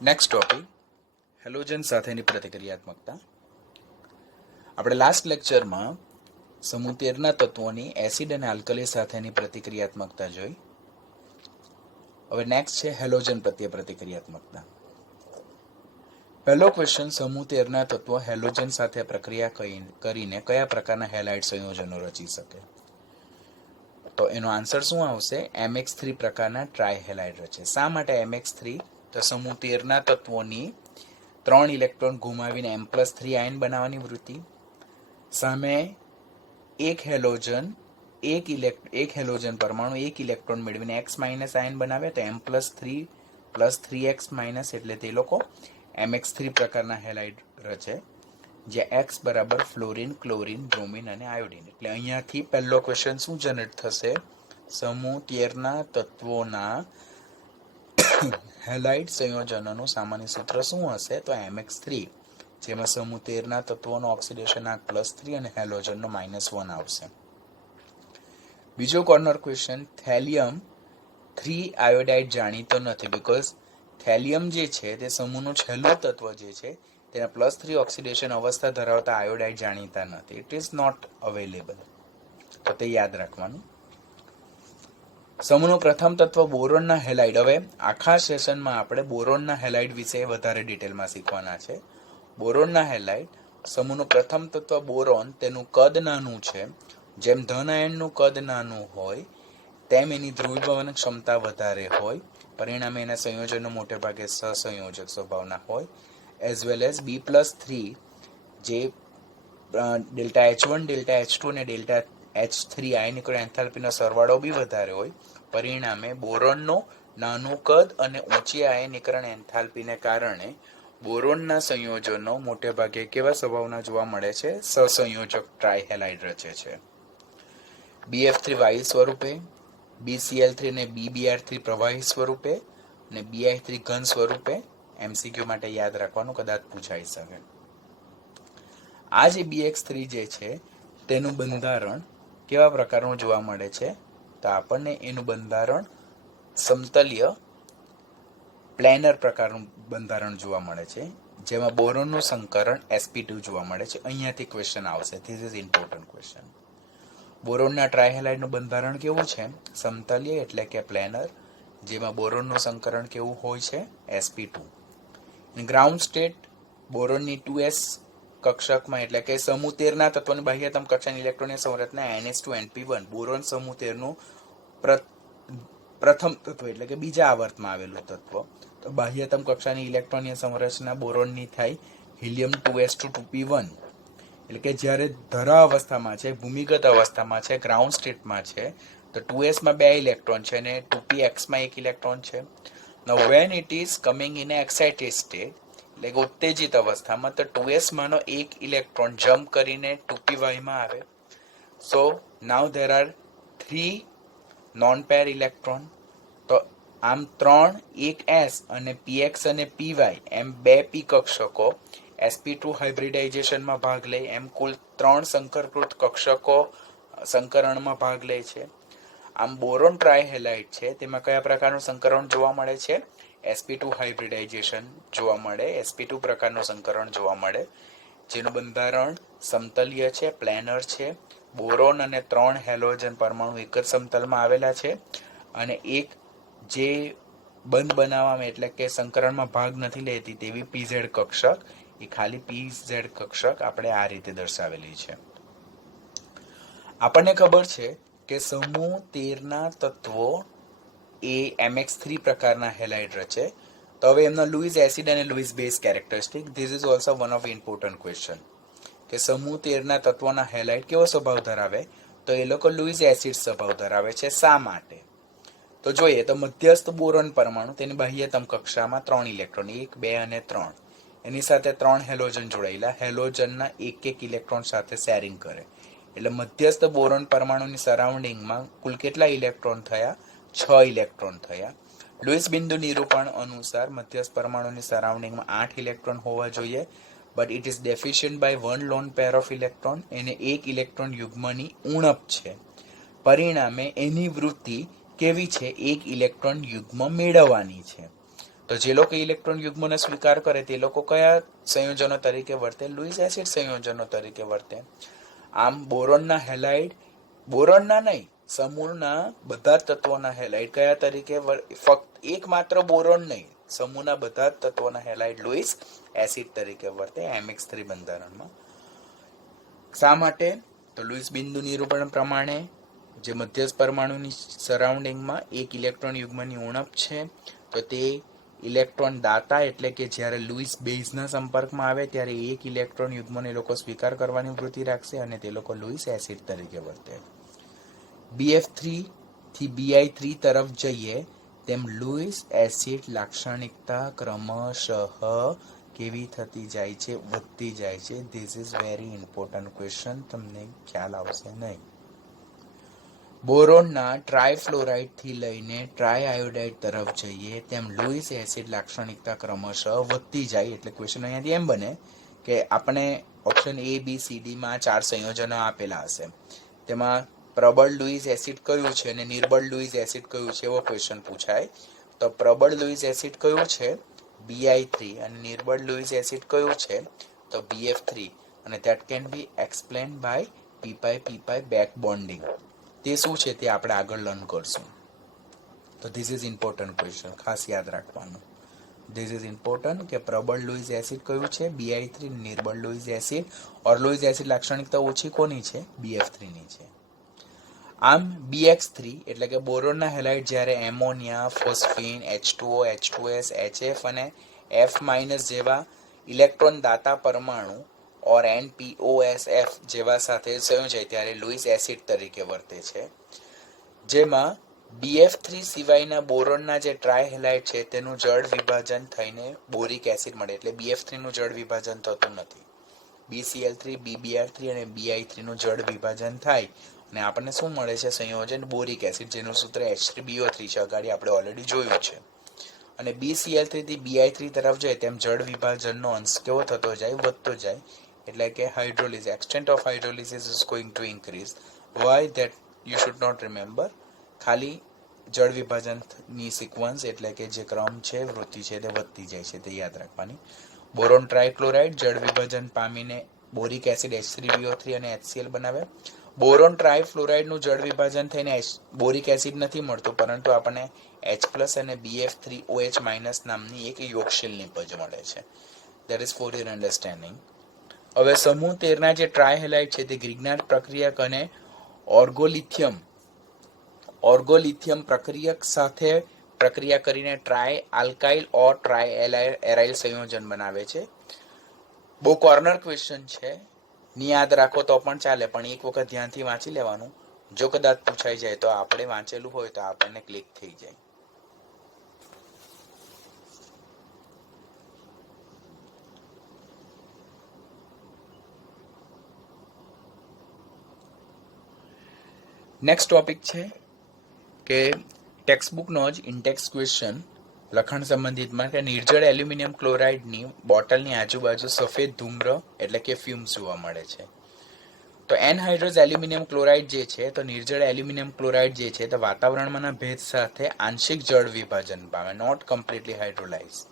Next topic halogen સાથેની પ્રતિક્રિયાત્મકતા. આપણે last લેક્ચરમાં સમૂહ 13ના તત્વોની એસિડ અને આલ્કલી સાથેની પ્રતિક્રિયાત્મકતા જોઈ. હવે નેક્સ્ટ છે હેલોજન પ્રત્યે પ્રતિક્રિયાત્મકતા. પહેલો ક્વેશ્ચન, સમૂહ 13ના તત્વો હેલોજન સાથે પ્રક્રિયા કરીને કયા પ્રકારના હેલાઇડ સંયોજનો રચી શકે? તો એનો આન્સર શું આવશે? MX3 પ્રકારના ટ્રાયહેલાઇડ રચે. શા માટે MX3? તો સમૂહ 13ના તત્વોની 3 ઇલેક્ટ્રોન ગુમાવીને M+3 આયન બનાવવાની વૃત્તિ સામે એક હેલોજન પરમાણુ એક ઇલેક્ટ્રોન મેળવીને X- આયન બનાવે તો M+3 + 3X- એટલે તે લોકો MX3 પ્રકારના હેલાઇડ રચે, જ્યાં X બરાબર ફ્લોરિન, ક્લોરિન, બ્રોમિન અને આયોડિન. એટલે અહીંયાથી પહેલો ક્વેશ્ચન શું જનરેટ થશે? સમૂહ 13ના તત્વોના હેલાઇડ સંયોજનોનું સામાન્ય સૂત્ર શું હશે? તો MX3, જેમાં સમૂહ 13ના તત્વોનો ઓક્સિડેશન આંક +3 અને હેલોજનનો -1 આવશે. બીજો કોર્નર ક્વેશ્ચન, થેલિયમ 3 આયોડાઇડ જાણીતો નથી, બીકોઝ થેલિયમ જે છે તે સમૂહનું છેલ્લું તત્વ જે છે તેના +3 ઓક્સિડેશન અવસ્થા ધરાવતા આયોડાઇડ જાણીતા નથી. It is not available. તો તે યાદ રાખવાનું. સમૂહનું પ્રથમ તત્વ બોરોનના હેલાઇડ. હવે આખા સેશનમાં આપણે બોરોનના હેલાઇડ વિશે વધારે ડિટેલમાં શીખવાના છે. બોરોનના હેલાઇડ, સમૂહનું પ્રથમ તત્વ બોરોન, તેનું કદ નાનું છે. જેમ ધન આયનનું કદ નાનું હોય તેમ એની ધ્રુવીભવન ક્ષમતા વધારે હોય, પરિણામે એના સંયોજનો મોટે ભાગે સહસંયોજક સ્વભાવના હોય. એઝ વેલ એઝ B+3 જે ડેલ્ટા H1, ડેલ્ટા H2 અને ડેલ્ટા H3 આયનિક એન્થાલ્પીનો સરવાળો બી વધારે હોય. પરિણામે બોરોનનો નાનું કદ અને ઊંચી આયનીકરણ એન્થાલ્પીને કારણે બોરોનના સંયોજનો મોટે ભાગે કેવા સ્વભાવના જોવા મળે છે? સહસંયોજક ટ્રાયહેલાઇડ રચે છે. BF3 વાયુ સ્વરૂપે, BCl3 અને BBr3 પ્રવાહી સ્વરૂપે અને BI3 ઘન સ્વરૂપે. MCQ માટે યાદ રાખવાનું, કદાચ પૂછાઈ શકે. આ જે BX3 જે છે તેનું બંધારણ કેવા પ્રકારનું જોવા મળે છે? તો આપણને એનું બંધારણ સમતલીય પ્લેનર પ્રકારનું બંધારણ જોવા મળે છે, જેમાં બોરોનનું સંકરણ sp2 જોવા મળે છે. અહીંયાથી ક્વેશ્ચન આવશે. This is important question. બોરોનના ટ્રાયહેલાઇડનું બંધારણ કેવું છે? સમતલીય એટલે કે પ્લેનર, જેમાં બોરોનનું સંકરણ કેવું હોય છે? sp2. ગ્રાઉન્ડ સ્ટેટ બોરોનની 2s કક્ષકમાં, એટલે કે સમૂહ 13ના તત્વની બાહ્યતમ કક્ષાની ઇલેક્ટ્રોનની સંરચના NH2np1. બોરોન સમૂહ 13નું પ્રથમ તત્વ એટલે કે બીજા આવર્તમાં આવેલું તત્વ. તો બાહ્યતમ કક્ષાની ઇલેક્ટ્રોનની સંરચના બોરોનની થાય હિલિયમ 2s2p1. એટલે કે જ્યારે ધરા અવસ્થામાં છે, ભૂમિગત અવસ્થામાં છે, ગ્રાઉન્ડ સ્ટેટમાં છે, તો 2sમાં 2 ઇલેક્ટ્રોન છે અને 2pxમાં 1 ઇલેક્ટ્રોન છે. Now when it is coming in a excited state, એટલે કે ઉત્તેજિત અવસ્થામાં, તો 2s માંનો 1 ઇલેક્ટ્રોન જમ્પ કરીને 2py માં આવે. So now there are 3 non pair electron. તો આમ 3, 1s અને px અને py એમ 2 p કક્ષકો sp2 હાઇબ્રિડાઇઝેશનમાં ભાગ લે. એમ કુલ 3 સંકરકૃત કક્ષકો સંકરણમાં ભાગ લે છે. આમ બોરોન ટ્રાયહેલાઇડ છે તેમાં કયા પ્રકારનું સંકરણ જોવા મળે છે? sp2 હાઇબ્રિડાઇઝેશન જોવા મળે, sp2 પ્રકારનું સંકરણ જોવા મળે, જેનું બંધારણ સમતલીય છે, પ્લેનર છે. બોરોન અને 3 હેલોજન પરમાણુ એક જ સમતલમાં આવેલા છે અને એક જે બંધ બનાવવામાં એટલે કે સંકરણમાં ભાગ નથી લેતી તેવી pz કક્ષક, એ ખાલી pz કક્ષક આપણે આ રીતે દર્શાવેલી છે. આપણને ખબર છે કે સમૂહ 13ના તત્વો એ MX3 પ્રકારના હેલાઇડ રચે. તો હવે એમના લુઈસ એસિડ અને Louis base characteristic. This is also one of important question કે સમૂહ 13ના તત્વોના હેલાઇડ કેવો સ્વભાવ ધરાવે? તો એ લોકો લુઈસ એસિડ સ્વભાવ ધરાવે છે. શા માટે? તો જોઈએ તો મધ્યસ્થ બોરોન પરમાણુ, તેની બાહ્યતમ કક્ષામાં 3 ઇલેક્ટ્રોન, 1, 2 અને 3. એની સાથે 3 હેલોજન જોડાયેલા, હેલોજનના 1 ઇલેક્ટ્રોન સાથે શેરિંગ કરે. એટલે મધ્યસ્થ બોરોન પરમાણુની સરાઉન્ડિંગમાં કુલ કેટલા ઇલેક્ટ્રોન થયા? 6 ઇલેક્ટ્રોન થયા. લુઈસ બિંદુ નિરૂપણ અનુસાર મધ્યસ્થ પરમાણુની સરાઉન્ડિંગમાં 8 ઇલેક્ટ્રોન હોવા જોઈએ, but it is deficient by 1 lone pair of electron. એને 1 ઇલેક્ટ્રોન યુગ્મની ઉણપ છે. પરિણામે એની વૃત્તિ કેવી છે? 1 ઇલેક્ટ્રોન યુગ્મ મેળવવાની છે. તો જે લોકો ઇલેક્ટ્રોન યુગ્મને સ્વીકાર કરે તે લોકો કયા સંયોજનો તરીકે વર્તે? લુઈસ એસિડ સંયોજનો તરીકે વર્તે. આમ બોરોનના હેલાઇડ, બોરોનના નહીં, સમૂહના બધા તત્વોના હેલાઇડ કયા તરીકે? ફક્ત એકમાત્ર બોરોન નહીં, સમૂહના બધા તત્વોના હેલાઇડ લુઈસ એસિડ તરીકે વર્તે MX3 બંધારણમાં. શા માટે? તો લુઈસ બિંદુ નિરૂપણ પ્રમાણે જે મધ્યસ્થ પરમાણુની સરાઉન્ડિંગમાં એક ઇલેક્ટ્રોન યુગ્મની ઉણપ છે, તો તે ઇલેક્ટ્રોન દાતા એટલે કે જ્યારે લુઈસ બેઝના સંપર્કમાં આવે ત્યારે એક ઇલેક્ટ્રોન યુગ્મને લોકો સ્વીકાર કરવાની વૃત્તિ રાખશે અને તે લોકો લુઈસ એસિડ તરીકે વર્તે. BF3 થી BI3 તરફ જઈએ તેમ લુઈસ એસિડ લાક્ષણિકતા ક્રમશઃ કેવી થતી જાય છે? વધતી જાય છે. This is very important question, તમને ખ્યાલ આવશે નહીં. બોરોનના ટ્રાયફ્લોરાઇડ થી લઈને ટ્રાયઆયોડાઇડ તરફ જઈએ તેમ લુઈસ એસિડ લાક્ષણિકતા ક્રમશઃ વધતી જાય. એટલે ક્વેશ્ચન અહીંયાથી એમ બને કે આપણે option A, B, C, D માં 4 સંયોજનો આપેલા હશે, તેમાં પ્રબળ લુઈસ એસિડ કયું છે અને નિર્બળ લુઈસ એસિડ કયું છે એવો ક્વેશ્ચન પૂછાય. તો પ્રબળ લુઈસ એસિડ કયું છે? BI3. અને નિર્બળ લુઈસ એસિડ કયું છે? તો BF3. અને that can be explained by p-pi back bonding. તે શું છે તે આપણે આગળ લર્ન કરશું. તો ધીસ ઇઝ ઇમ્પોર્ટન્ટ ક્વેશ્ચન, ખાસ યાદ રાખવાનું. ધીસ ઇઝ ઇમ્પોર્ટન્ટ કે પ્રબળ લુઈસ એસિડ કયું છે? BI3. નિર્બળ લુઈસ એસિડ ઓર લુઈસ એસિડ લાક્ષણિકતા ઓછી કોની છે? BF3 ની છે. આમ BX3 એટલે કે બોરોનના હેલાઇડ જ્યારે ammonia, phosphine, H2O, H2S, HF અને F- જેવા ઇલેક્ટ્રોન દાતા પરમાણુ ઓર NPOSF જેવા સાથે સંયોજાય ત્યારે લુઈસ એસિડ તરીકે વર્તે છે. જેમાં BF3 સિવાયના બોરોનના જે ટ્રાયહેલાઇડ છે તેનું જળ વિભાજન થઈને બોરિક એસિડ મળે. એટલે BF3 નું જળ વિભાજન થતું નથી. BCl3, BBr3 અને BI3 નું જળ વિભાજન થાય અને આપણને શું મળે છે? સંયોજન બોરિક એસિડ, જેનું સૂત્ર H3BO3 છે. અગાડી આપણે ઓલરેડી જોયું છે. અને BCl3 થી BI3 તરફ જાય તેમ જળ વિભાજનનો અંશ કેવો થતો જાય? વધતો જાય. એટલે કે hydrolysis, extent of hydrolysis is going to increase. Why that you should not remember. ખાલી જળ વિભાજનની સિક્વન્સ એટલે કે જે ક્રમ છે, વૃત્તિ છે, તે વધતી જાય છે, તે યાદ રાખવાની. બોરોન ટ્રાયક્લોરાઇડ જળ વિભાજન પામીને બોરિક એસિડ H3BO3 અને HCl બનાવે. બોરોન ટ્રાયફ્લોરાઇડનું જળ વિભાજન થઈને બોરિક એસિડ નથી મળતું, પરંતુ આપણને H+ અને BF3OH- નામની એક યોગશીલ નિપજ મળે છે. That is for your understanding. હવે સમૂહ 13 ના જે ટ્રાયહેલાઇડ છે તે ગ્રિગ્નાર્ડ પ્રક્રિયક અને ઓર્ગોલિથિયમ પ્રક્રિયક સાથે પ્રક્રિયા કરીને ટ્રાય આલ્કાઇલ ઓર ટ્રાય એરાઇલ સંયોજન બનાવે છે. બહુ કોર્નર ક્વેશ્ચન છે, ની યાદ રાખો તો પણ ચાલે, પણ એક વખત ધ્યાનથી વાંચી લેવાનું. જો કદાચ પૂછાઈ જાય તો આપણે વાંચેલું હોય તો આપણને ક્લિક થઈ જાય. નેક્સ્ટ ટોપિક છે કે ટેક્સ્ટબુકનો જ ઇન્ટેક્સ ક્વેશ્ચન લખાણ સંબંધિતમાં કે નિર્જળ એલ્યુમિનિયમ ક્લોરાઇડની બોટલની આજુબાજુ સફેદ ધૂમ્ર એટલે કે ફ્યુમ્સ જોવા મળે છે. તો એનહાઇડ્રસ એલ્યુમિનિયમ ક્લોરાઇડ જે છે, તો નિર્જળ એલ્યુમિનિયમ ક્લોરાઇડ જે છે, તો વાતાવરણમાંના ભેજ સાથે આંશિક જળ વિભાજન પામે, નોટ કમ્પ્લીટલી હાઇડ્રોલાઇઝ.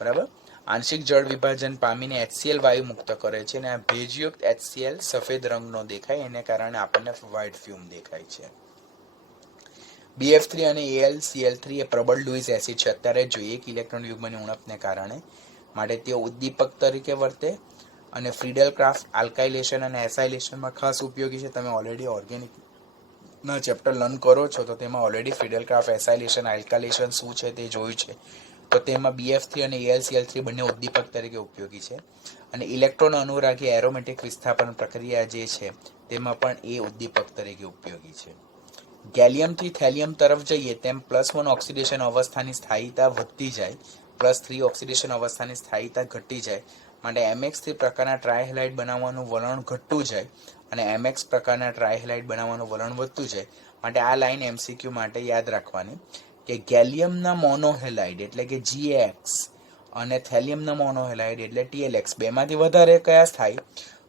બરાબર? આંશિક જળ વિભાજન પામીને HCl વાયુ મુક્ત કરે છે અને આ ભેજયુક્ત HCl સફેદ રંગનો દેખાય, એને કારણે આપણને વ્હાઇટ ફ્યુમ દેખાય છે. BF3 અને AlCl3 એ પ્રબળ લુઈસ એસિડ છે. અત્યારે જોઈએ એક ઇલેક્ટ્રોન યુગ્મની ઉણપને કારણે, માટે તેઓ ઉદ્દીપક તરીકે વર્તે અને ફ્રીડલ ક્રાફ્ટ આલ્કાઇલેશન અને એસાઇલેશનમાં ખાસ ઉપયોગી છે. તમે ઓલરેડી ઓર્ગેનિકના ચેપ્ટર લર્ન કરો છો તો તેમાં ઓલરેડી ફ્રીડલ ક્રાફ્ટ, એસાઇલેશન, આલ્કાઇલેશન શું છે તે જોયું છે. તો તેમાં BF3 અને AlCl3 બંને ઉદ્દીપક તરીકે ઉપયોગી છે. અને ઇલેક્ટ્રોન અનુરાગી એરોમેટિક વિસ્થાપન પ્રક્રિયા જે છે તેમાં પણ એ ઉદ્દીપક તરીકે ઉપયોગી છે. ગેલિયમથી થેલિયમ તરફ જઈએ તેમ +1 ઓક્સિડેશન અવસ્થાની સ્થાયીતા વધતી જાય, +3 ઓક્સિડેશન અવસ્થાની સ્થાયીતા ઘટી જાય. માટે MX3 પ્રકારના ટ્રાયહેલાઇડ બનાવવાનું વલણ ઘટતું જાય અને MX પ્રકારના ટ્રાયહેલાઇડ બનાવવાનું વલણ વધતું જાય. માટે આ લાઈન MCQ માટે યાદ રાખવાની કે ગેલિયમના મોનોહેલાઇડ એટલે કે GAX અને થેલિયમના મોનોહેલાઇડ એટલે TLX બેમાંથી વધારે કયા થાય?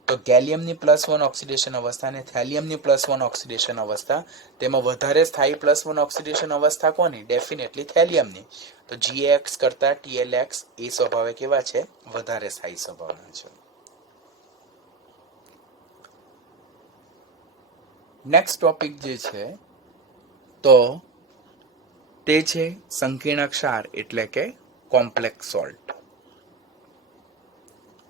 તો તો ગેલિયમની +1 ઓક્સિડેશન અવસ્થા અને થેલિયમની +1 ઓક્સિડેશન અવસ્થા, તેમાં વધારે સ્થાયી +1 ઓક્સિડેશન અવસ્થા કોની? ડેફિનેટલી થેલિયમની. તો GAX કરતા TLX એ સ્વભાવે કેવા છે? વધારે સ્થાયી સ્વભાવના છે. નેક્સ્ટ ટોપિક જે છે તો તે છે સંકીર્ણ ક્ષાર એટલે કે કોમ્પ્લેક્સ સોલ્ટ.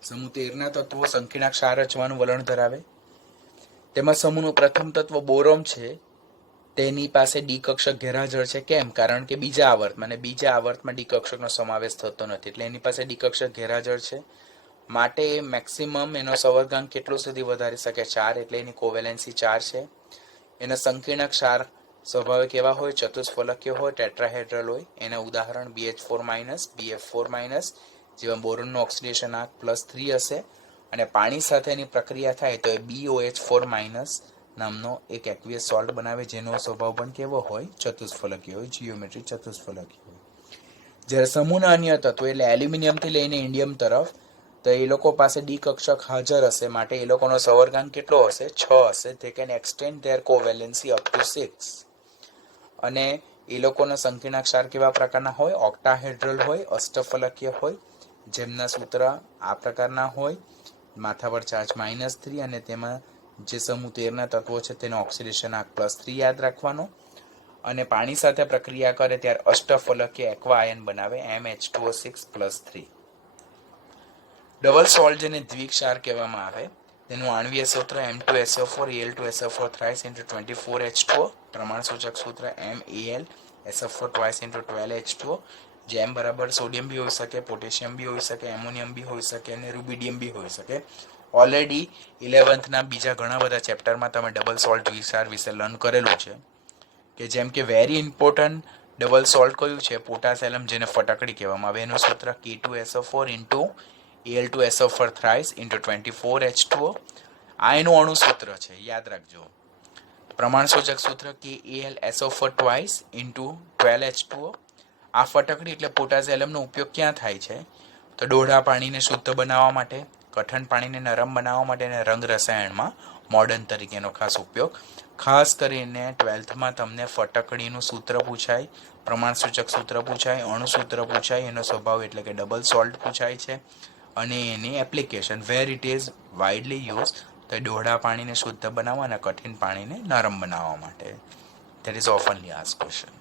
સમૂહ 13 ના તત્વો સંકીર્ણ ક્ષાર રચવાનું વલણ ધરાવે. તેમાં સમૂહનું પ્રથમ તત્વ બોરોન છે, તેની પાસે ડી કક્ષક ઘેરાજળ છે. કેમ? કારણ કે બીજા આવર્તમાં ડી કક્ષકનો સમાવેશ થતો નથી, એટલે એની પાસે ડી કક્ષક ઘેરાજળ છે. માટે મેક્સિમમ એનો સંવર્ગાંક કેટલો સુધી વધારી શકે? 4, એટલે એની કોવેલેન્સી 4 છે. એના સંકીર્ણ ક્ષાર સ્વભાવે કેવા હોય? ચતુષ્ફલકીય હોય, ટેટ્રાહેડ્રલ હોય. એના ઉદાહરણ BH4-, BF4-, જેમાં બોરોનનો ઓક્સિડેશન આંક +3 હશે, અને પાણી સાથેની પ્રક્રિયા થાય તો એ BOH4- નામનો એક એક્વિયસ સોલ્ટ બનાવે, જેનો સ્વભાવ પણ કેવો હોય? ચતુષ્ફલકીય હોય, જીઓમેટ્રી ચતુષ્ફલકીય હોય. જ્યારે સમૂહના અન્ય તત્વો એટલે એલ્યુમિનિયમથી લઈને ઇન્ડિયમ તરફ, તો એ લોકો પાસે ડી કક્ષક હાજર હશે, માટે એ લોકોનો સંવર્ગાંક કેટલો હશે? 6 હશે. They can extend their covalency up to 6. અને એ લોકોના સંકીર્ણ ક્ષાર કેવા પ્રકારના હોય? ઓક્ટાહેડ્રલ હોય, અષ્ટફલકીય હોય, જેમના સૂત્ર આ પ્રકારના હોય. માથા પર ચાર્જ -3, અને તેમાં જે સમૂહ 13 ના તત્વો છે તેનો ઓક્સિડેશન આંક +3 યાદ રાખવાનો. અને પાણી સાથે પ્રક્રિયા કરે ત્યારે અષ્ટફલકીય એક્વા આયન બનાવે, MH2O6+3. ડબલ સોલ્ટ જેને દ્વિક્ષાર કહેવામાં આવે, તેનું આણ્વીય સૂત્ર M2SO4 Al2SO4 thrice into 24H2O. પ્રમાણસૂચક સૂત્ર MAlSO4 twice into 12H2O. જે M બરાબર સોડિયમ બી હોઈ શકે, પોટેશિયમ બી હોઈ શકે, એમોનિયમ બી હોઈ શકે, અને રૂબિડિયમ બી હોઈ શકે. ઓલરેડી 11th ના બીજા ઘણા બધા ચેપ્ટરમાં તમે ડબલ સોલ્ટ દ્વિક્ષાર વિશે લર્ન કરેલું છે. કે જેમ કે વેરી ઇમ્પોર્ટન્ટ ડબલ સોલ્ટ કયું છે? પોટાશિયમ, જેને ફટકડી કહેવામાં આવે. એનું સૂત્ર K2SO4 into Al2SO4 thrice into 24H2O. આ એનું અણુ સૂત્ર છે, યાદ રાખજો. પ્રમાણસૂચક સૂત્ર KAlSO4 twice into 12H2O. આ ફટકડી એટલે પોટાશિયમનો ઉપયોગ ક્યાં થાય છે? તો ડોળા પાણીને શુદ્ધ બનાવવા માટે, કઠણ પાણીને નરમ બનાવવા માટે, અને રંગ રસાયણમાં મોડર્ન તરીકેનો ખાસ ઉપયોગ. ખાસ કરીને 12થમાં તમને ફટકડીનું સૂત્ર પૂછાય, પ્રમાણસૂચક સૂત્ર પૂછાય, અણુસૂત્ર પૂછાય, એનો સ્વભાવ એટલે કે ડબલ સોલ્ટ પૂછાય છે, અને એની application where it is widely use, તો ડોળા પાણીને શુદ્ધ બનાવવા અને કઠિન પાણીને નરમ બનાવવા માટે. That is oftenly asked question.